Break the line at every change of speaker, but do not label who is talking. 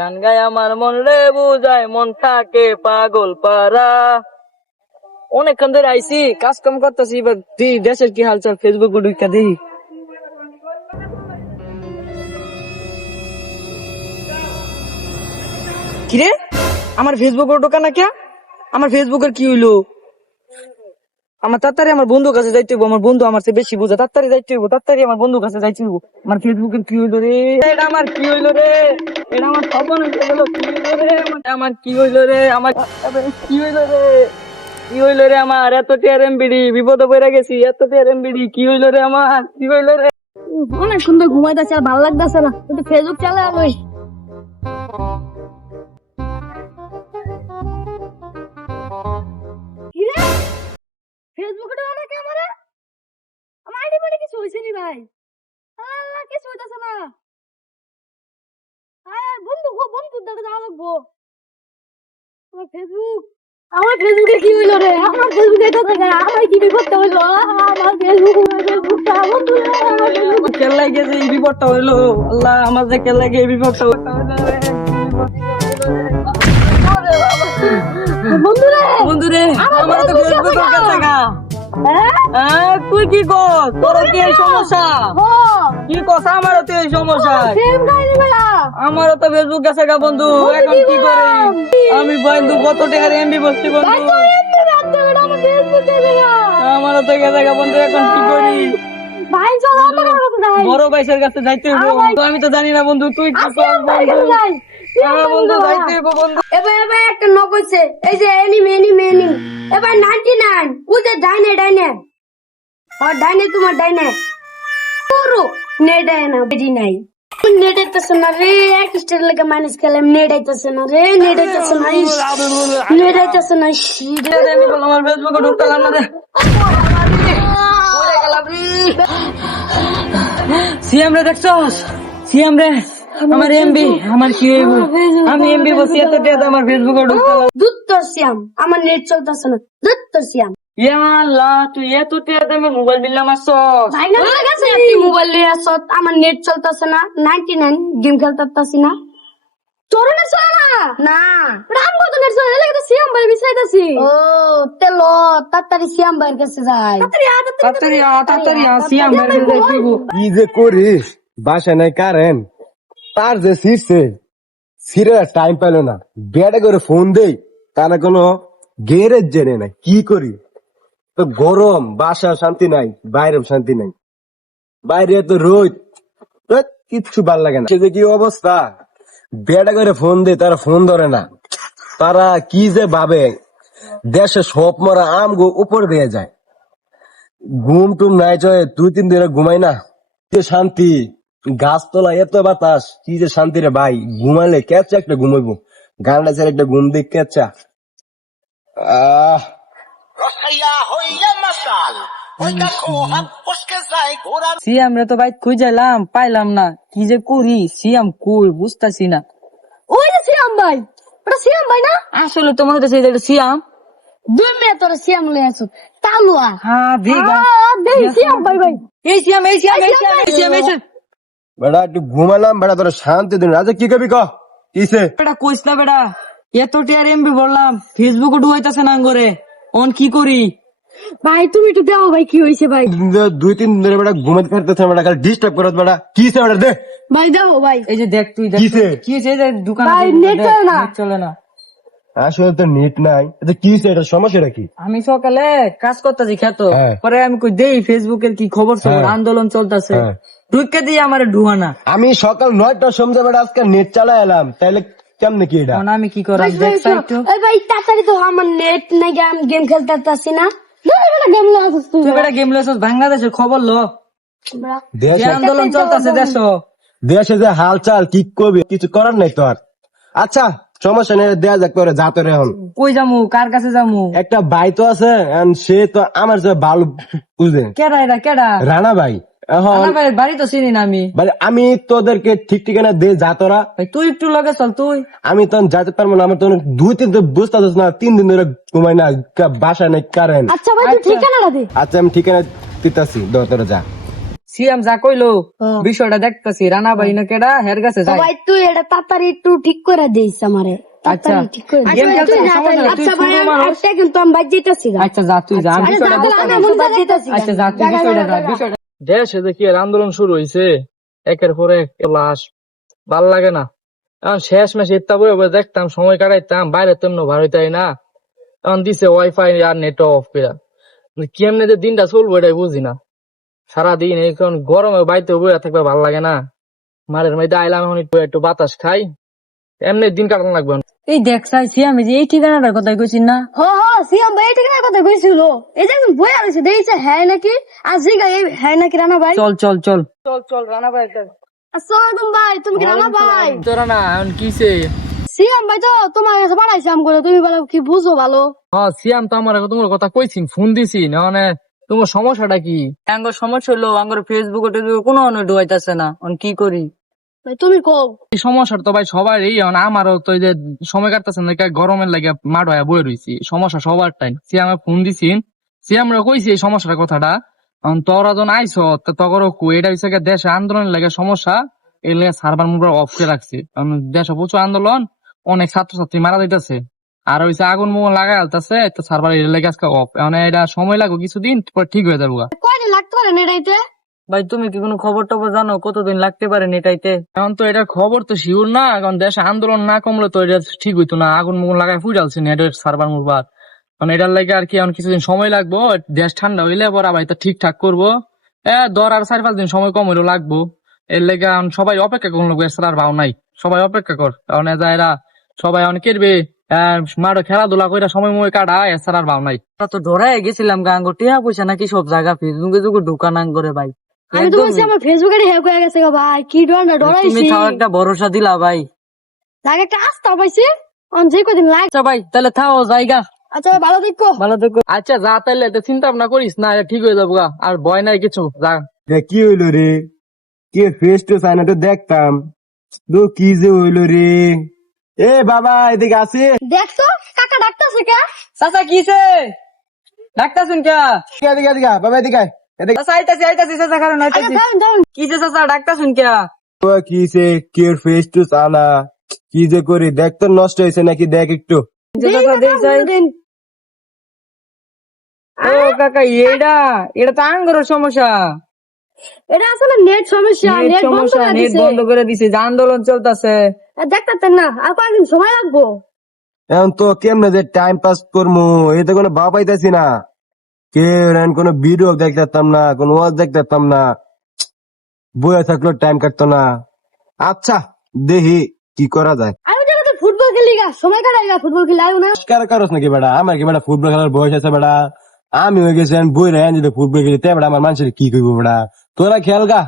গান গায় আমার মন রে, বুঝায় মন থাকে পাগল পারা অনেকক্ষণ ধরে আইসি কাজ কাম করতেছি, এবার দি দেশের কি হালচাল ফেসবুক ঢুকা দিই কিরে? আমার ফেসবুকের ঢোকা না কে আমার ফেসবুকের কি হইল? আমার তাড়াতাড়ি আমার বন্ধুর কাছে যাইতে হইব, আমার বন্ধু আমার বেশি বুঝে, তাড়াতাড়ি যাইতে হইব, তাড়াতাড়ি আমার বন্ধুর কাছে যাইতে হইব। আমার ফেসবুকের কি হইল রে? এটা আমার কি হইল রে? এটা আমার খবর হইল কি হইল রে? আমার কি হইল রে? আমার কি হইল রে? কি হইল রে আমার? এত টিয়ার এমবিডি, বিপদে পড়ে গেছি, এত টিয়ার এমবিডি, কি হইল রে আমার? কি হইল রে?
অনেক সুন্দর ঘুমাইতেছে আর ভালো লাগতেছে না কিন্তু ফেসবুক চালে আমি। দাদা যাওয়া লাগবো। আমার ফেসবুক আমার ফেসবুকে কি হইল রে? আমার ফেসবুকে তো দেখা আমার কি বিপদ হইল? আমার ফেসবুক ফেসবুকটা বন্ধু আমার ফেসবুক
কেলাই গেছে এই বিপদটা হইল। আল্লাহ আমার যে গিয়ে এই বিপদটা হইল। রে।
বন্ধু রে
বন্ধু রে
আমার
তো
ফেসবুক
কাছে গা।
হ্যাঁ?
হ্যাঁ, তুই কি কর? তোর কি এই সমস্যা? কি কস? আমারও তো এই সমস্যা। আমারও তো ফেসবুক গেছে গা বন্ধু। এখন কি করি? আমি বন্ধু কত টাকার এমবি বসছি বন্ধু? আমারও তো গেছে গা বন্ধু এখন কি করি? বড় ভাইসের কাছে যাইতে তো আমি তো জানি না বন্ধু তুই কি কর বন্ধু? হ্যাঁ বন্ধু? যাইতে বন্ধু।
এবার এবার একটা নক এই যে এনিমি এনিমি এনিমি। এবার নাইনটি নাইন ওই ডাইনে ডাইনে। আর ডাইনে তোমার ডাইনে পুরো নেট আয় না বেজি নাই নেট আইতেছে না রে এক স্টার লেগে মাইনাস খেলাম নেট আইতেছে না রে নেট আইতেছে না আইতেছে না শি রে
আমি বললাম আমার ফেসবুকে ঢুকতাম না রে সিএম রে দেখছস সিএম রে আমার এমবি আমার কি হইব আমি এমবি বসি এত আমার ফেসবুকে ঢুকতাম
আমার নেট চলতেছে না দুধ তোর
ইয়া মোবাইল
ভাই না আমার কাছে মোবাইল নিয়ে আসো আমার নেট চলতেছে না নাইনটি নাইন গেম খেলতে না।
তোর না চলে না?
না।
রাম কত নেট চলে লাগে তো সিএম ভাই বিছাইতাছি।
ও তেল তাড়াতাড়ি শ্যাম ভাইয়ের কাছে যাই।
তাড়াতাড়ি তাড়াতাড়ি
কি যে করিস? বাসা নাই কারেন তার যে ছিটছে ছিঁড়ে টাইম পেল না। বেড়ে করে ফোন দেই তারা কোনো গেরেজ জেনে নাই। কি করি? তো গরম বাসা শান্তি নাই, বাইরেও শান্তি নাই। বাইরে তো রোদ কিচ্ছু ভালো লাগে না। কি অবস্থা? বেড়া করে ফোন দেয়, তারা ফোন ধরে না। তারা কি যে ভাবে? দেশে সব মরা আম গো উপর দিয়ে যায়। ঘুম টুম নাই চয় দুই তিন দিনে ঘুমাই না। যে শান্তি? গাছতলা এত বাতাস, কি যে শান্তি রে ভাই? ঘুমাইলে কেচ্ছা একটা ঘুমাইবো। গানটা ছেড়ে একটা ঘুম দিক কেচ্ছা আহ!
সিএম রে তো ভাই খুঁজাইলাম পাইলাম না। কি যে করি? সিএম কই? বুঝতাছি না।
ওই যে সিএম ভাই ওটা সিএম ভাই না?
আসলে তো মনে হচ্ছে এটা সিএম
দুই মিনিট তোর লয়ে আসো তালুয়া।
হ্যাঁ
আহ, দেই সিএম ভাই ভাই।
এই সিএম এই সিএম এই সিএম এই সিএম
বেড়া একটু ঘুমালাম বেড়া তোরা শান্তি দিন। আচ্ছা কি কবি ক? কিসে
বেটা কইস না বেটা এত টিয়ার এমবি বললাম ফেসবুকে ডুবাইতাছে না করে অন কি করি?
ভাই তুমি একটু দাও ভাই কি হয়েছে ভাই?
দুই তিন দিন ধরে বেড়া ঘুমাতে পারতেছে বেড়া খালি ডিস্টার্ব করত বেড়া কিসে বেড়া দে।
ভাই দাও ভাই।
এই যে দেখ তুই দেখ কি হয়েছে? এই যে
ভাই, নেট চলে না।
নেট চলে না।
আসলে তো নেট নাই। আচ্ছা কিসে এটা? সমস্যাটা কি?
আমি সকালে কাজ করতেছি খেতো।
হ্যাঁ।
পরে আমি কই দেই ফেসবুকের কি খবর খবর
হ্যাঁ।
আন্দোলন চলতেছে।
হ্যাঁ।
ঢুকে দিয়ে আমার ঢুয়ানা
আমি সকাল নয়টার সময় আজকে নেট চালাই এলাম তাইলে কেমনে কি এটা?
আমি কি করাম দেখ সাইটু
এই ভাই তাড়াতাড়ি তো আমার নেট নাই আমি গেম খেলতে পারতাছি না।
গেম লয়ে তুই।
তুই বেটা গেম লইছস বাংলাদেশের খবর লো। আন্দোলন চলতেছে দেশ।
দেশে যে হালচাল কি করবি কিছু করার নাই তো আর আচ্ছা সমস্যা নেই দেয়া যাক তোরে যা তোরে এখন।
কই যামু? কার কাছে যামু?
একটা ভাই তো আছে সে তো আমার যে ভালো বুঝে।
কেডা এটা কেডা?
রানা ভাই।
বাড়ি তো চিনি না আমি
মানে আমি তোদেরকে ঠিক ঠিকানা দে যা তোরা
তুই একটু লগে চল তুই
আমি তো যাতে পারব না আমার তো দুই তিন দিন বুঝতে না তিন দিন ধরে ঘুমাই না কা- বাসায় নেই কারেন্ট
আচ্ছা ভাই তুই ঠিকানাটা দে
আচ্ছা আমি ঠিকানা দিতেছি দর তোরা যা
সিএম যা কইলো। বিষয়টা দেখতেছি রানা ভাই না কেডা হের কাছে যাই
ভাই তুই এটা তাড়াতাড়ি একটু ঠিক করে দিস আমারে
আচ্ছা।
আচ্ছা। আচ্ছা।
আচ্ছা যা তুই যা। আচ্ছা যা তুই। বিষয়টা
দেশে যে কি আর আন্দোলন শুরু হয়েছে একের পর এক লাশ। ভালো লাগে না। এখন শেষ মেশ ইত্যা বই দেখতাম, সময় কাটাইতাম, বাইরে তেমন ভার হইতাই না। এখন দিছে ওয়াইফাই আর নেট অফ করে কেমনে যে দিনটা চলবো এটাই বুঝি না। সারাদিন এখন গরমে বাইতে বইয়া থাকবে ভালো লাগে না। মারের মধ্যে আইলাম এখন একটু বাতাস খাই। এমনি দিন কাটানো লাগবে।
এই দেখ চাই এই যে এই ঠিকানাটার কথা কইছিস না?
হ হ সিয়াম ভাই ঠিক না কথা কইছিল। এই যে একজন বই আলিছে দেখছে হ্যাঁ নাকি? আর জিগা এই হ্যাঁ নাকি রানা ভাই?
চল চল চল।
চল চল রানা ভাই
আসসালামু ভাই তুমি কি রানা ভাই?
তোরা না এখন কিসে?
সিয়াম ভাই তো তোমার কাছে বাড়াইছে আম করে তুমি বলো কি বুঝো ভালো?
হ্যাঁ সিয়াম তো আমার তোমার কথা কইছি ফোন দিছি না মানে তোমার সমস্যাটা কি?
আঙ্গর সমস্যা হলো আঙ্গর ফেসবুক টেসবুক কোনো অন্য ঢুকাইতেছে না। অন কি করি?
তুমি কও।
এই সমস্যাটা তো ভাই সবারই এখন আমারও তো যে সময় কাটতেছে না গরমের লাগে মাঠ হয়ে বয়ে রয়েছি সমস্যা সবার টাইম সিয়ামে ফোন দিছি সিয়ামরা কইছি এই সমস্যার কথাটা। তোরা যখন আইস তখন এটা হচ্ছে দেশে আন্দোলনের লাগে সমস্যা এই লাগে সার্ভার মুভার অফ করে রাখছে। কারণ দেশে প্রচুর আন্দোলন অনেক ছাত্রছাত্রী মারা যাইতেছে। আর হইছে আগুন মুগুন লাগাই আলতেছে তো সার্ভার এর লেগে আজকে অফ মানে এটা সময় লাগবে কিছুদিন পর ঠিক হয়ে যাবে।
কয়দিন লাগতে পারে না এটাইতে?
ভাই তুমি কি কোনো খবর টবর জানো? কতদিন লাগতে পারে এটাইতে
এখন তো এটা খবর তো শিওর না এখন দেশে আন্দোলন না কমলে তো এটা ঠিক হইতো না। আগুন মুগুন লাগাই ফুটালছে নেটের সার্ভার মুরবার। কারণ এটার লাগে আর কি এখন কিছুদিন সময় লাগবো দেশ ঠান্ডা হইলে পর আবার এটা ঠিকঠাক করব। এ দর আর চার পাঁচ দিন সময় কম হইলেও লাগবো। এর লেগে এখন সবাই অপেক্ষা করুন লাগবে এছাড়া আর ভাও নাই। সবাই অপেক্ষা কর কারণ এরা এরা সবাই অনেক কেরবে মাঠে খেলাধুলা করে সময় ময় কাটা এছাড়া আর ভাও নাই।
তো ধরাই গেছিলাম গাঙ্গ টিয়া পয়সা নাকি সব জায়গা যুগে ঢুকান করে ভাই।
আমি তো বলছি আমার ফেসবুকে হ্যাঁ করে গেছে গো ভাই। কি ডর না
তুমি
ডরাইছি
তাও একটা ভরসা দিলা ভাই।
লাগে একটা আস্থা পাইছি। অন যে কদিন লাগ
আচ্ছা ভাই তাহলে থাও জায়গা।
আচ্ছা ভাই ভালো দেখো
ভালো থেকো।
আচ্ছা যা তাইলে এত চিন্তা ভাবনা করিস না ঠিক হয়ে যাব আর ভয় নাই কিছু যা।
কি হইল রে? কে ফেস টু সাইনা তো দেখতাম। তো কি যে হইল রে? এ বাবা এদিকে আসে।
দেখছ? কাকা ডাক্তারছে কে?
চাচা কিসে ডাক্তার শুন কে?
এদিকে এদিকে বাবা এদিকে
চাচা ডাক্তার কি
ফেস টু যে করি দেখ তো নষ্ট হয়েছে নাকি দেখ একটু।
ও কাকা এটা এটা তো সমস্যা।
এটা আসলে নেট সমস্যা
নেট সমস্যা নেট বন্ধ করে দিছে আন্দোলন চলতেছে।
দেখতেন না আর কয়েকদিন সময় লাগবো।
এখন তো কেমনে যে টাইম পাস করব এই তো কোনো ভাব পাইতাছি না। কে রেন কোনো ভিডিও দেখতাম না কোনো ওয়াজ দেখতাম না। বইয়া থাকল টাইম কাটতো না। আচ্ছা দেখি কি করা যায়।
আমি তো ফুটবল খেলি গা সময় কাটাই গা ফুটবল খেলে না।
কার কারস নাকি বেটা? আমার কি বেটা ফুটবল খেলার বয়স আছে বেটা? আমি হয়ে গেছি বই রে যদি ফুটবল খেলি তে বেটা আমার মানুষের কি করব বেটা? তোরা খেল গা।